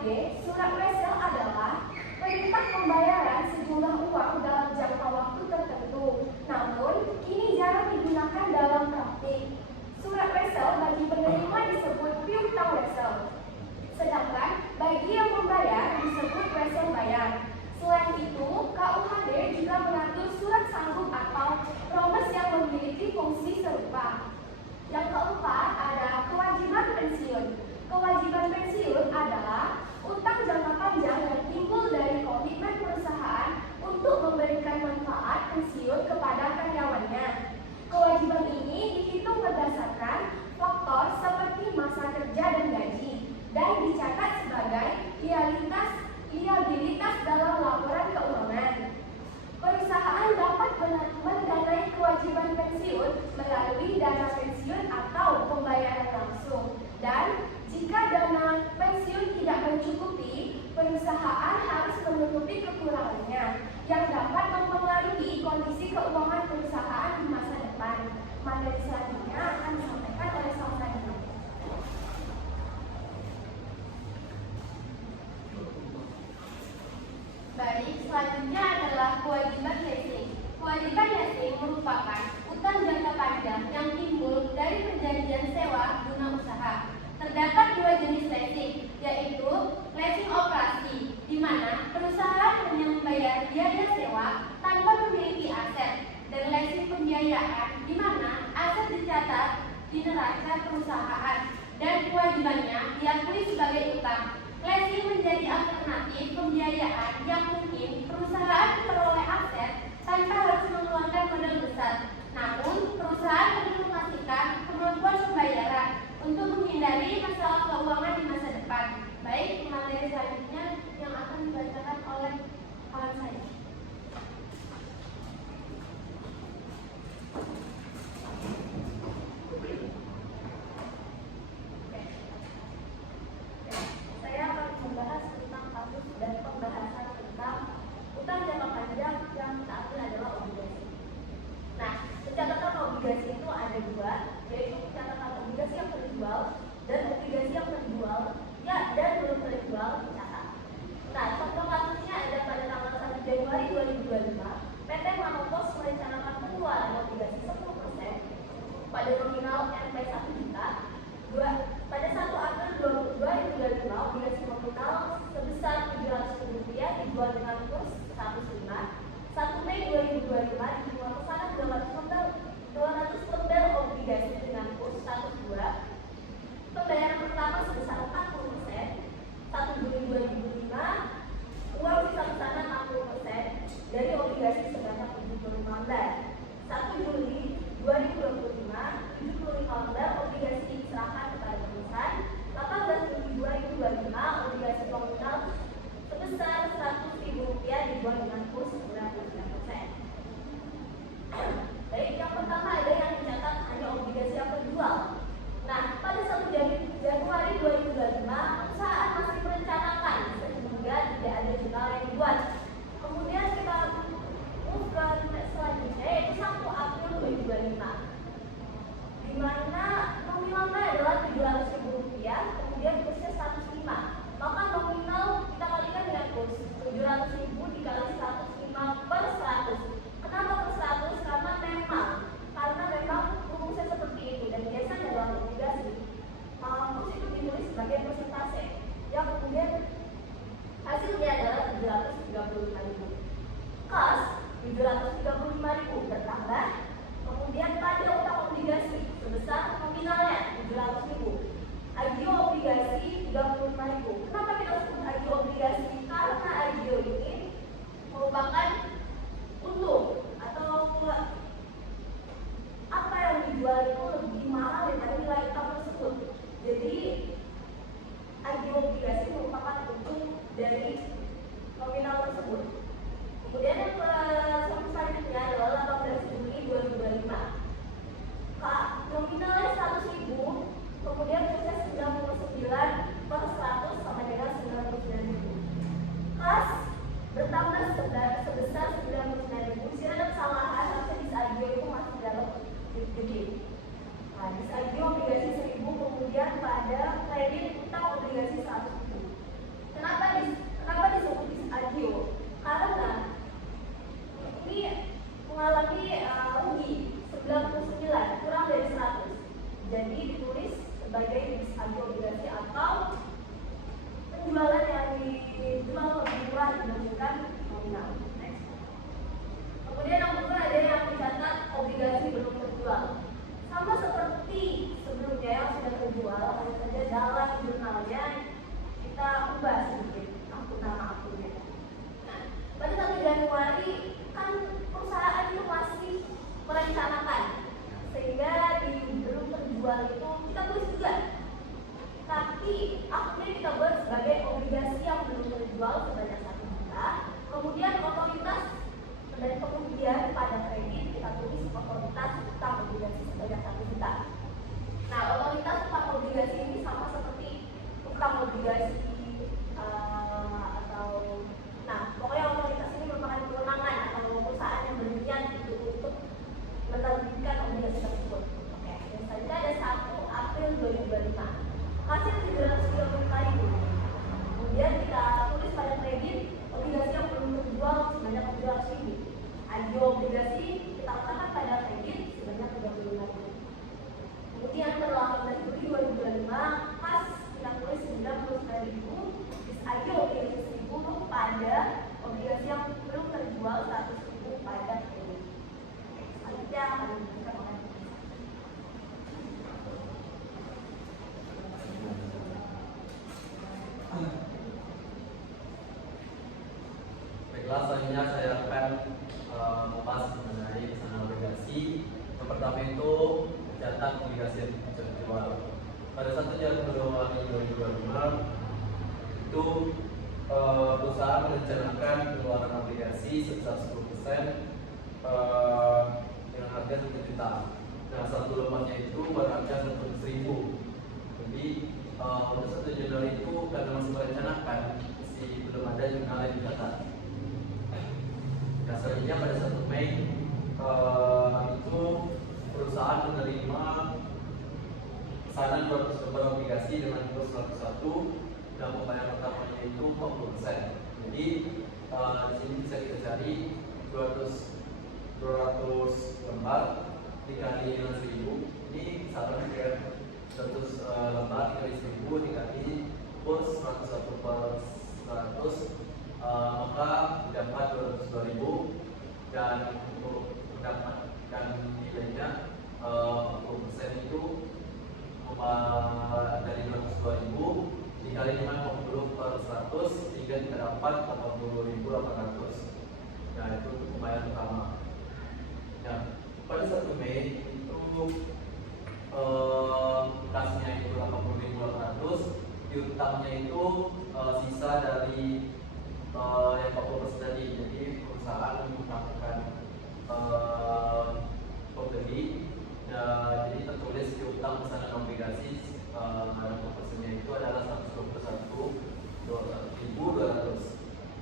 surat wesel adalah perintah pembayaran sejumlah uang dalam jangka waktu tertentu, namun kini jarang digunakan dalam praktik. Surat wesel bagi penerima disebut piutang wesel, sedangkan bagi yang membayar disebut wesel bayar. Selain itu, KUHD juga mengatur surat sanggup atau promes yang memiliki fungsi serupa. Yang keempat ada kewajiban pensiun. Kewajiban pensiun adalah utang jangka panjang yang timbul dari komitmen perusahaan untuk memberikan manfaat pensiun kepada karyawannya. Kewajiban ini dihitung berdasarkan faktor seperti masa kerja dan gaji, dan dicatat sebagai liabilitas dalam laporan keuangan. Perusahaan dapat mendanai kewajiban pensiun melalui dana pensiun atau pembayaran langsung, dan jika dana pensiun tidak mencukupi, perusahaan harus menutupi kekurangannya yang dapat mempengaruhi kondisi keuangan perusahaan di masa depan. Materi selanjutnya akan disampaikan oleh Salsani. Baik, selanjutnya adalah kewajiban leasing. Kewajiban leasing merupakan utang jangka panjang yang timbul dari perjanjian sewa guna usaha. Terdapat dua jenis leasing, yaitu leasing operasi, di mana perusahaan hanya membayar biaya sewa tanpa memiliki aset, dan leasing pembiayaan, di mana aset dicatat di neraca perusahaan dan kewajibannya diakui sebagai utang. Leasing menjadi alternatif pembiayaan yang mungkin perusahaan memperoleh aset tanpa harus mengeluarkan modal besar. Namun, perusahaan perlu memastikan kemampuan pembayaran untuk menghindari masalah keuangan di masa depan. Baik, materi selanjutnya yang akan dibacakan oleh kawan saya. Saya akan membahas tentang kasus dan pembahasan tentang utang jangka panjang yang saat ini adalah obligasi. Nah, pencatatan obligasi itu ada dua, yaitu pencatatan obligasi yang terjual dan obligasi yang terjual dan belum terjual dicatat. Nah, contoh kasusnya ada pada tanggal 1 Januari 2025, PT Manopos merencanakan pengeluaran obligasi 10% pada nominal Rp 1 juta. Pada 1 April 2025, obligasi nominal sebesar Rp700.000 dijual dengan kurs 105. 1 Mei 2025 dijual pesanan 200 lembar obligasi dengan kurs 102. Pembayaran pertama sebesar 40%. 1 Juli 2005, uang sisa pesanan 60% dari obligasi sebanyak 75 lembar. 1 Juli 2025, 75 lembar obligasi diserahkan kepada perusahaan. 18 Juli 2025, obligasi nominal sebesar Rp100.000 dijual dengan kurs 99%. Baik, yang pertama ada yang dicatat hanya obligasi yang terjual. Nah, pada 1 Januari 2025, perusahaan masih merencanakan sehingga tidak ada jurnal yang dibuat. Kemudian kita move ke selanjutnya, yaitu 1 April 2025, di mana nominalnya adalah Rp700.000, kemudian kursnya 105. Maka nominal kita kalikan dengan kurs 700.000 dikali 105/100. Kenapa per 100? Karena memang rumusnya seperti itu, dan biasanya dalam obligasi kurs itu ditulis sebagai persentase, yang kemudian hasilnya adalah Rp735.000. Kas Rp735.000 bertambah, kemudian pada utang obligasi sebesar nominalnya Rp700.000, agio obligasi Rp35.000. Kenapa kita sebut agio obligasi? Karena agio ini merupakan untung atau apa yang dijual itu lebih mahal daripada nilai utang tersebut. Jadi agio obligasi merupakan untung dari nominal tersebut. Kemudian yang selanjutnya adalah 18 Juli 2025. Nominalnya 100.000, kemudian kursnya 99/100 sama dengan 99.000. Kas bertambah sebesar 99.000. Jika ada kesalahan, harusnya disagio itu masih dalam gede. Nah, disagio obligasi 1.000, kemudian pada kredit utang obligasi 100.000. kita ubah sedikit nama akunnya. Nah, pada 1 Januari kan perusahaan itu masih merencanakan, sehingga di belum terjual itu kita tulis juga. Tapi akunnya kita buat sebagai obligasi yang belum terjual sebanyak 1 juta. Kemudian otoritas dan kemudian pada kredit kita tulis otoritas utang obligasi sebanyak 1 juta. Nah, otoritas utang obligasi ini sama seperti utang obligasi pokoknya otoritas ini merupakan kewenangan atau perusahaan yang berniat untuk menerbitkan obligasi tersebut. Oke, dan selanjutnya ada 1 April 2025. Hasil 730.000. Kemudian kita tulis pada kredit obligasi yang belum terjual sebanyak 700.000. Agio obligasi kita letakkan pada kredit sebanyak 35.000. Kemudian pada 18 Juli 2025 kas kita tulis 99.000. Agio obligasi 1.000 pada obligasi yang belum terjual 100.000 pada kredit. Selanjutnya akan diberikan oleh Baiklah, selanjutnya saya akan membahas mengenai pesanan obligasi. Yang pertama itu cetak obligasi yang terjual. Pada 1 Januari 2025 itu perusahaan merencanakan pengeluaran obligasi sebesar 10% dengan harga 1 juta. Nah, satu lembarnya itu berharga 100.000. Jadi pada 1 Januari itu karena masih merencanakan, masih belum ada jurnal yang dicatat. Nah, selanjutnya pada 1 Mei itu perusahaan menerima pesanan 200 lembar obligasi dengan kurs 101 dan pembayaran pertamanya itu 40%. Jadi di sini bisa kita cari 200 lembar dikali dengan 1.000. Ini sama dengan 100 lembar dikali 1.000 dikali kurs 101/100, maka dapat 202.000, dan untuk mendapatkan nilainya 40% itu dari 202.000 dikali dengan 40/100 sehingga kita dapat 80.800. Nah, itu untuk pembayaran pertama. Nah, pada 1 Mei itu kasnya itu 80.800, piutangnya itu sisa dari yang 40% tadi. Jadi perusahaan mengutangkan pembeli. Jadi tertulis piutang pesanan obligasi 60%-nya itu adalah 121.200.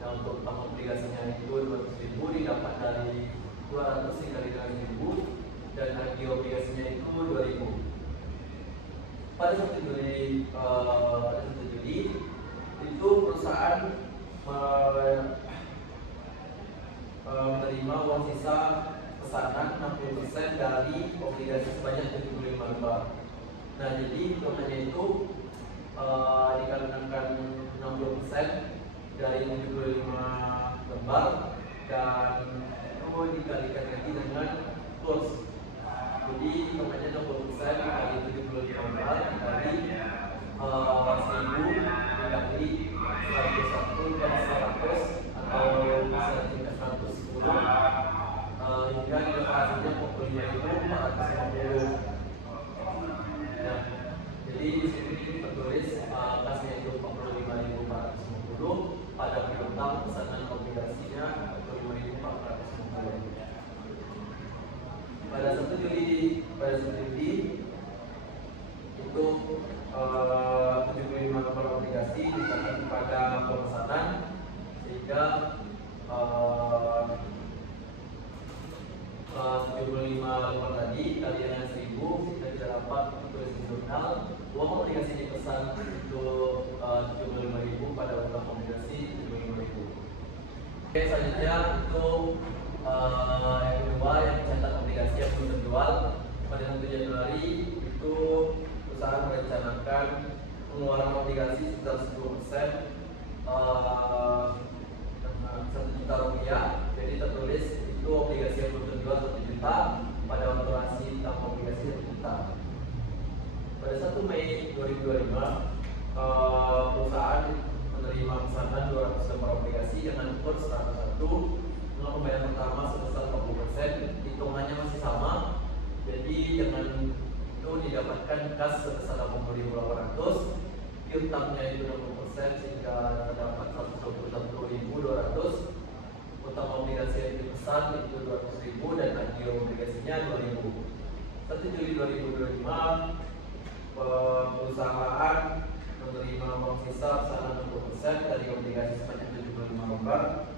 Nah, untuk utang obligasinya itu 200.000 didapat dari 200 dikali dengan 1.000, dan harga obligasinya itu 2.000. Pada 1 Juli itu perusahaan menerima uang sisa pesanan 60% dari obligasi sebanyak 75 lembar. Nah, jadi hitungannya itu dikalikan 60% dari 75 lembar, dan itu dikalikan lagi dengan kurs. Jadi hitungannya 60% dikali 75 lembar dikali 1.000 dikali 101/100 atau bisa tingkat 110 hingga hasilnya 45.450. Nah, jadi di sini tertulis kasnya itu 45.450 pada piutang pesanan obligasinya 45.450. Pada 1 Juli itu 75 lembar obligasi diserahkan kepada pemesanan, sehingga 75 lembar tadi kalian yang 1.000 kita tidak dapat tulis di jurnal. Uang obligasi dipesan untuk 75.000 pada utang obligasi 75.000. Oke, selanjutnya itu yang kedua, yang cetak obligasi yang belum terjual. Pada 1 Januari itu perusahaan merencanakan pengeluaran obligasi sebesar 10%, 1 juta rupiah. Jadi tertulis itu obligasi yang belum terjual 1 juta pada operasi utang obligasi 1 juta. Pada 1 Mei 2025 perusahaan obligasi dengan kur 101 dengan pembayaran pertama sebesar 40%, hitungannya masih sama. Jadi dengan itu didapatkan kas sebesar 80.800, piutangnya itu 60% sehingga terdapat 121.200, utang obligasi yang dipesan itu 200.000 dan agio obligasinya 2.000. 1 Juli 2025 perusahaan menerima uang sisa pesanan 60% dari obligasi sebanyak 75 lembar,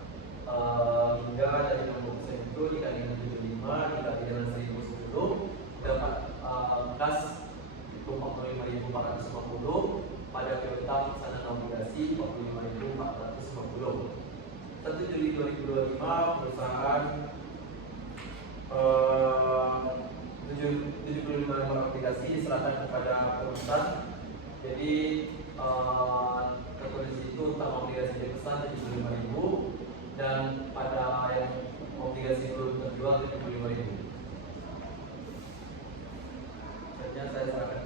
hingga dari 60% itu dikali dengan 75 dikali dengan 1010 dapat kas itu 45.450 pada piutang pesanan obligasi 45.450. 1 Juli 2025 perusahaan 75 lembar obligasi diserahkan kepada perusahaan. Jadi tertulis di situ utang obligasi dipesan 75.000 dan pada yang obligasi belum terjual 75.000. Selanjutnya saya serahkan